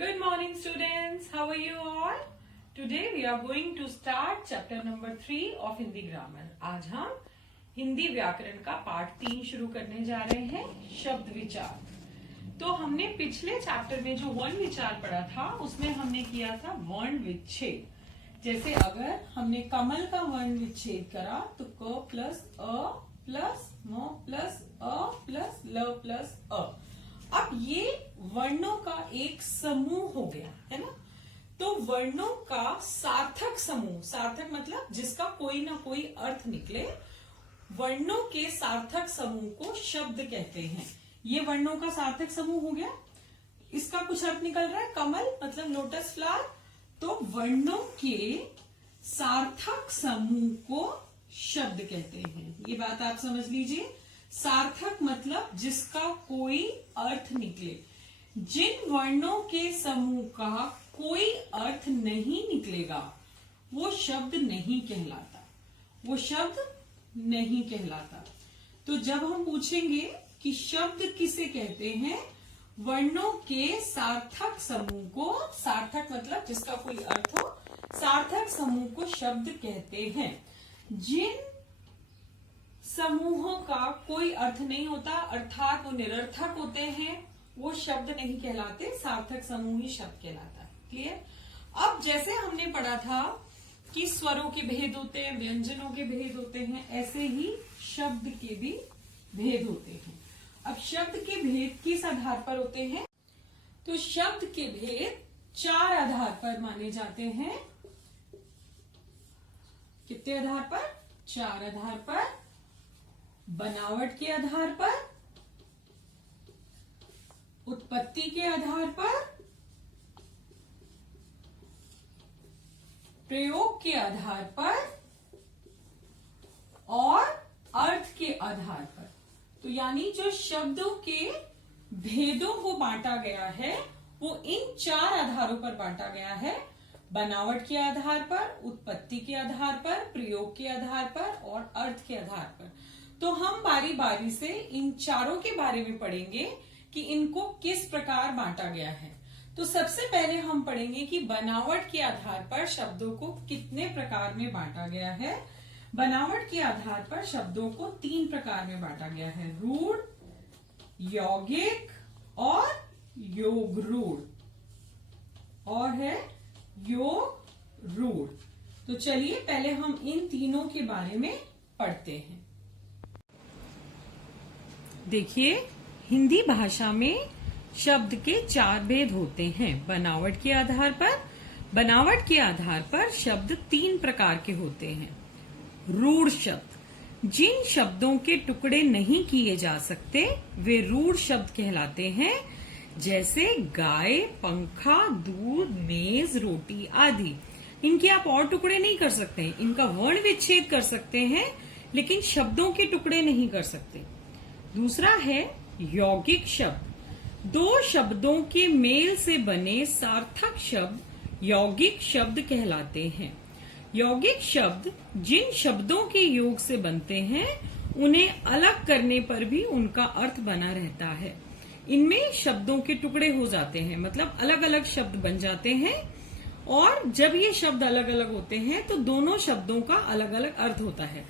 Good morning students, how are you all? Today we are going to start chapter number 3 of Hindi grammar. आज हम हिंदी व्याकरण का पाठ 3 शुरू करने जा रहे हैं, शब्द विचार। तो हमने पिछले चैप्टर में जो वर्ण विचार पढ़ा था उसमें हमने किया था वर्ण विच्छेद। जैसे अगर हमने कमल का वर्ण विच्छेद करा तो क प्लस अ प्लस म प्लस अ प्लस ल प्लस अ। अब ये वर्णों का एक समूह हो गया है ना। तो वर्णों का सार्थक समूह, सार्थक मतलब जिसका कोई ना कोई अर्थ निकले, वर्णों के सार्थक समूह को शब्द कहते हैं। ये वर्णों का सार्थक समूह हो गया, इसका कुछ अर्थ निकल रहा है, कमल मतलब लोटस फ्लावर। तो वर्णों के सार्थक समूह को शब्द कहते हैं। ये बात आप समझ लीजिए। सार्थक मतलब जिसका कोई अर्थ निकले। जिन वर्णों के समूह का कोई अर्थ नहीं निकलेगा वो शब्द नहीं कहलाता, वो शब्द नहीं कहलाता। तो जब हम पूछेंगे कि शब्द किसे कहते हैं, वर्णों के सार्थक समूह को, सार्थक मतलब जिसका कोई अर्थ हो, सार्थक समूह को शब्द कहते हैं। जिन समूहों का कोई अर्थ नहीं होता अर्थात वो निरर्थक होते हैं, वो शब्द नहीं कहलाते, सार्थक समूह ही शब्द कहलाता है। क्लियर? अब जैसे हमने पढ़ा था कि स्वरों के भेद होते हैं, व्यंजनों के भेद होते हैं, ऐसे ही शब्द के भी भेद होते हैं। अब शब्द के भेद किस आधार पर होते हैं? तो शब्द के भेद 4 आधार पर माने जाते हैं। कितने आधार पर? 4 आधार पर। बनावट के आधार पर, उत्पत्ति के आधार पर, प्रयोग के आधार पर और अर्थ के आधार पर। तो यानी जो शब्दों के भेदों को बांटा गया है वो इन 4 आधारों पर बांटा गया है। बनावट के आधार पर, उत्पत्ति के आधार पर, प्रयोग के आधार पर और अर्थ के आधार पर। तो हम बारी बारी से इन चारों के बारे में पढ़ेंगे कि इनको किस प्रकार बांटा गया है। तो सबसे पहले हम पढ़ेंगे कि बनावट के आधार पर शब्दों को कितने प्रकार में बांटा गया है। बनावट के आधार पर शब्दों को 3 प्रकार में बांटा गया है, रूढ़, यौगिक और योग रूढ़, और है योग रूढ़। तो चलिए पहले हम इन तीनों के बारे में पढ़ते हैं। देखिए, हिंदी भाषा में शब्द के 4 भेद होते हैं। बनावट के आधार पर, बनावट के आधार पर शब्द 3 प्रकार के होते हैं। रूढ़ शब्द, जिन शब्दों के टुकड़े नहीं किए जा सकते वे रूढ़ शब्द कहलाते हैं। जैसे गाय, पंखा, दूध, मेज, रोटी आदि। इनके आप और टुकड़े नहीं कर सकते, इनका वर्ण विच्छेद कर सकते हैं लेकिन शब्दों के टुकड़े नहीं कर सकते। दूसरा है यौगिक शब्द, 2 शब्दों के मेल से बने सार्थक शब्द यौगिक शब्द कहलाते हैं। यौगिक शब्द जिन शब्दों के योग से बनते हैं उन्हें अलग करने पर भी उनका अर्थ बना रहता है। इनमें शब्दों के टुकड़े हो जाते हैं, मतलब अलग अलग शब्द बन जाते हैं, और जब ये शब्द अलग अलग होते हैं तो दोनों शब्दों का अलग अलग अर्थ होता है।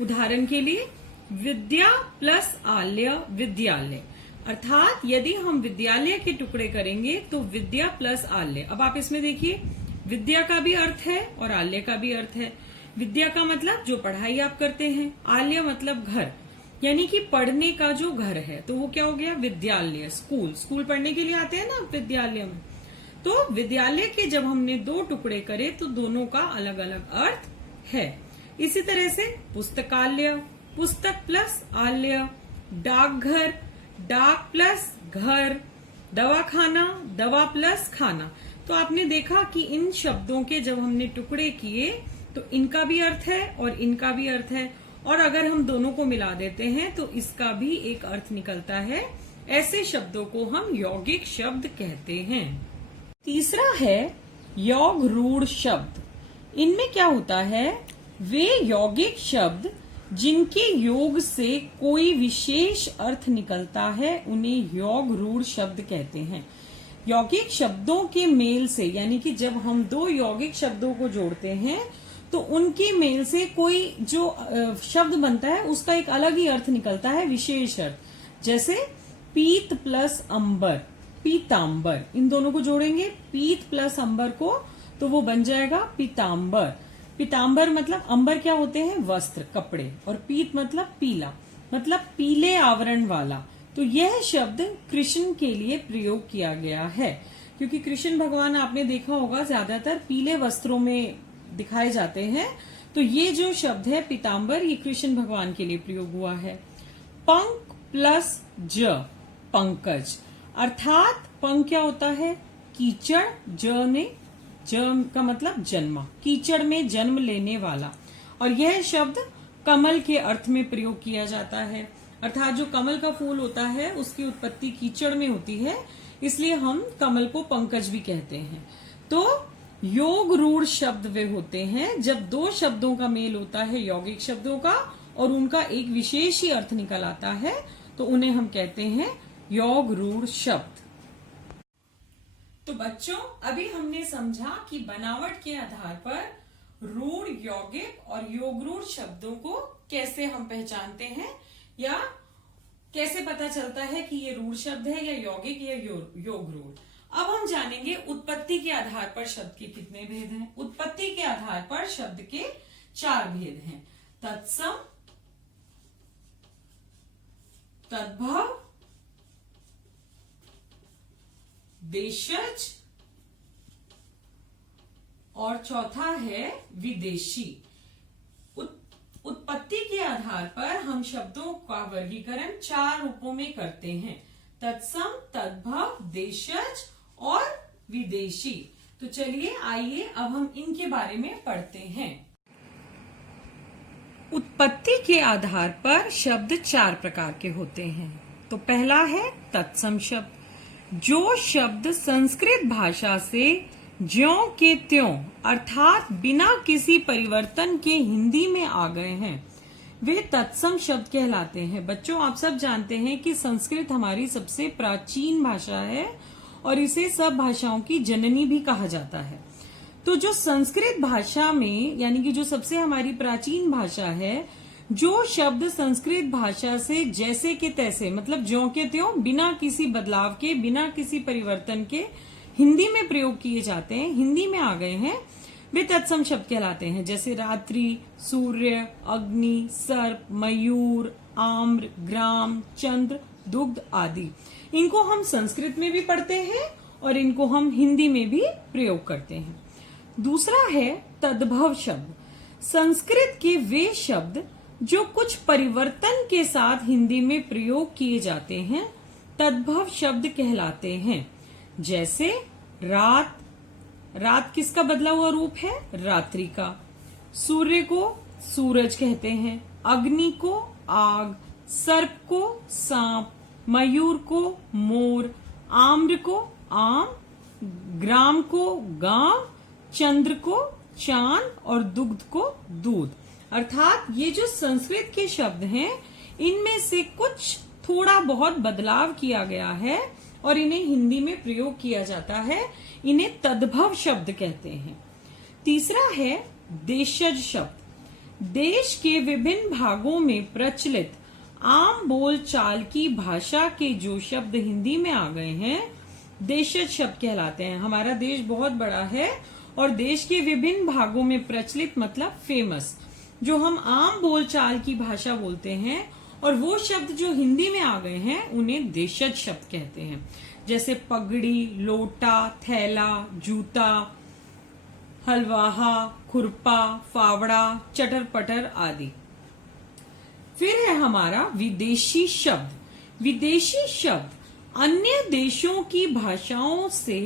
उदाहरण के लिए विद्या प्लस आल्य विद्यालय, अर्थात यदि हम विद्यालय के टुकड़े करेंगे तो विद्या प्लस आल्य। अब आप इसमें देखिए, विद्या का भी अर्थ है और आल्य का भी अर्थ है। विद्या का मतलब जो पढ़ाई आप करते हैं, आल्य मतलब घर, यानी कि पढ़ने का जो घर है, तो वो क्या हो गया? विद्यालय, स्कूल, स्कूल पढ़ने के लिए आते हैं ना विद्यालय में। तो विद्यालय के जब हमने 2 टुकड़े करे तो दोनों का अलग अलग अर्थ है। इसी तरह से पुस्तकालय, पुस्तक प्लस आल्य, डाकघर, डाक प्लस घर, दवाखाना, दवा प्लस खाना। तो आपने देखा कि इन शब्दों के जब हमने टुकड़े किए तो इनका भी अर्थ है और इनका भी अर्थ है, और अगर हम दोनों को मिला देते हैं तो इसका भी एक अर्थ निकलता है। ऐसे शब्दों को हम यौगिक शब्द कहते हैं। तीसरा है योग रूढ़ शब्द। इनमें क्या होता है? वे यौगिक शब्द जिनके योग से कोई विशेष अर्थ निकलता है उन्हें योग रूढ़ शब्द कहते हैं। यौगिक शब्दों के मेल से, यानी कि जब हम दो यौगिक शब्दों को जोड़ते हैं तो उनके मेल से कोई जो शब्द बनता है उसका एक अलग ही अर्थ निकलता है, विशेष अर्थ। जैसे पीत प्लस अंबर, पीतांबर, इन दोनों को जोड़ेंगे पीत प्लस अंबर को तो वो बन जाएगा पीतांबर। पीतांबर मतलब अंबर क्या होते हैं, वस्त्र, कपड़े, और पीत मतलब पीला, मतलब पीले आवरण वाला। तो यह शब्द कृष्ण के लिए प्रयोग किया गया है, क्योंकि कृष्ण भगवान आपने देखा होगा ज्यादातर पीले वस्त्रों में दिखाए जाते हैं। तो ये जो शब्द है पीतांबर, ये कृष्ण भगवान के लिए प्रयोग हुआ है। पंक प्लस ज, पंकज, अर्थात पंक क्या होता है, कीचड़, ज का मतलब जन्मा, कीचड़ में जन्म लेने वाला। और यह शब्द कमल के अर्थ में प्रयोग किया जाता है, अर्थात जो कमल का फूल होता है उसकी उत्पत्ति कीचड़ में होती है, इसलिए हम कमल को पंकज भी कहते हैं। तो योग रूढ़ शब्द वे होते हैं जब दो शब्दों का मेल होता है, यौगिक शब्दों का, और उनका एक विशेष ही अर्थ निकल आता है, तो उन्हें हम कहते हैं योग रूढ़ शब्द। तो बच्चों, अभी हमने समझा कि बनावट के आधार पर रूढ़, यौगिक और योग रूढ़ शब्दों को कैसे हम पहचानते हैं, या कैसे पता चलता है कि ये रूढ़ शब्द है या यौगिक या योग रूढ़। अब हम जानेंगे उत्पत्ति के आधार पर शब्द के कितने भेद हैं। उत्पत्ति के आधार पर शब्द के 4 भेद हैं, तत्सम, तद्भव, देशज, और चौथा है विदेशी। उत्पत्ति के आधार पर हम शब्दों का वर्गीकरण 4 रूपों में करते हैं, तत्सम, तद्भव, देशज और विदेशी। तो चलिए आइए अब हम इनके बारे में पढ़ते हैं। उत्पत्ति के आधार पर शब्द 4 प्रकार के होते हैं। तो पहला है तत्सम शब्द। जो शब्द संस्कृत भाषा से ज्यों के त्यों अर्थात बिना किसी परिवर्तन के हिंदी में आ गए हैं वे तत्सम शब्द कहलाते हैं। बच्चों, आप सब जानते हैं कि संस्कृत हमारी सबसे प्राचीन भाषा है और इसे सब भाषाओं की जननी भी कहा जाता है। तो जो संस्कृत भाषा में, यानी कि जो सबसे हमारी प्राचीन भाषा है, जो शब्द संस्कृत भाषा से जैसे के तैसे, मतलब ज्यों के त्यों, बिना किसी बदलाव के, बिना किसी परिवर्तन के हिंदी में प्रयोग किए जाते हैं, हिंदी में आ गए हैं, वे तत्सम शब्द कहलाते हैं। जैसे रात्रि, सूर्य, अग्नि, सर्प, मयूर, आम्र, ग्राम, चंद्र, दुग्ध आदि। इनको हम संस्कृत में भी पढ़ते हैं और इनको हम हिंदी में भी प्रयोग करते हैं। दूसरा है तद्भव शब्द। संस्कृत के वे शब्द जो कुछ परिवर्तन के साथ हिंदी में प्रयोग किए जाते हैं तद्भव शब्द कहलाते हैं। जैसे रात, रात किसका बदला हुआ रूप है, रात्रि का। सूर्य को सूरज कहते हैं, अग्नि को आग, सर्प को सांप, मयूर को मोर, आम्र को आम, ग्राम को गांव, चंद्र को चांद और दुग्ध को दूध। अर्थात ये जो संस्कृत के शब्द हैं इनमें से कुछ थोड़ा बहुत बदलाव किया गया है और इन्हें हिंदी में प्रयोग किया जाता है, इन्हें तद्भव शब्द कहते हैं। तीसरा है देशज शब्द। देश के विभिन्न भागों में प्रचलित आम बोल चाल की भाषा के जो शब्द हिंदी में आ गए हैं देशज शब्द कहलाते हैं। हमारा देश बहुत बड़ा है और देश के विभिन्न भागों में प्रचलित मतलब फेमस, जो हम आम बोल चाल की भाषा बोलते हैं और वो शब्द जो हिंदी में आ गए हैं उन्हें देशज शब्द कहते हैं। जैसे पगड़ी, लोटा, थैला, जूता, हलवाहा, खुरपा, फावड़ा, चटर पटर आदि। फिर है हमारा विदेशी शब्द। विदेशी शब्द अन्य देशों की भाषाओं से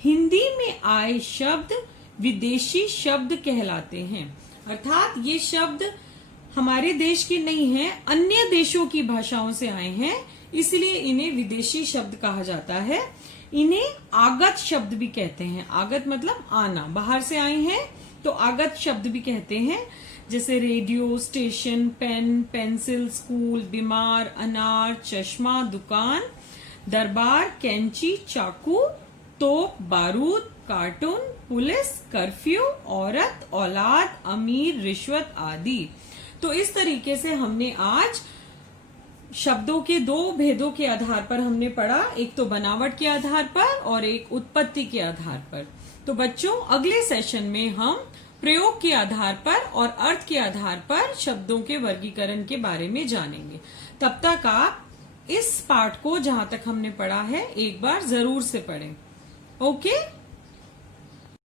हिंदी में आए शब्द विदेशी शब्द कहलाते हैं। अर्थात ये शब्द हमारे देश के नहीं हैं, अन्य देशों की भाषाओं से आए हैं, इसलिए इन्हें विदेशी शब्द कहा जाता है। इन्हें आगत शब्द भी कहते हैं। आगत मतलब आना, बाहर से आए हैं तो आगत शब्द भी कहते हैं। जैसे radio, station, pen, pencil, school, बीमार, अनार, चश्मा, दुकान, दरबार, कैंची, चाकू, तोप, बारूद, कार्टून, पुलिस, कर्फ्यू, औरत, औलाद, अमीर, रिश्वत आदि। तो इस तरीके से हमने आज शब्दों के दो भेदों के आधार पर हमने पढ़ा, एक तो बनावट के आधार पर और एक उत्पत्ति के आधार पर। तो बच्चों, अगले सेशन में हम प्रयोग के आधार पर और अर्थ के आधार पर शब्दों के वर्गीकरण के बारे में जानेंगे। तब तक आप इस पाठ को जहां तक हमने पढ़ा है एक बार जरूर से पढ़ें। ओके।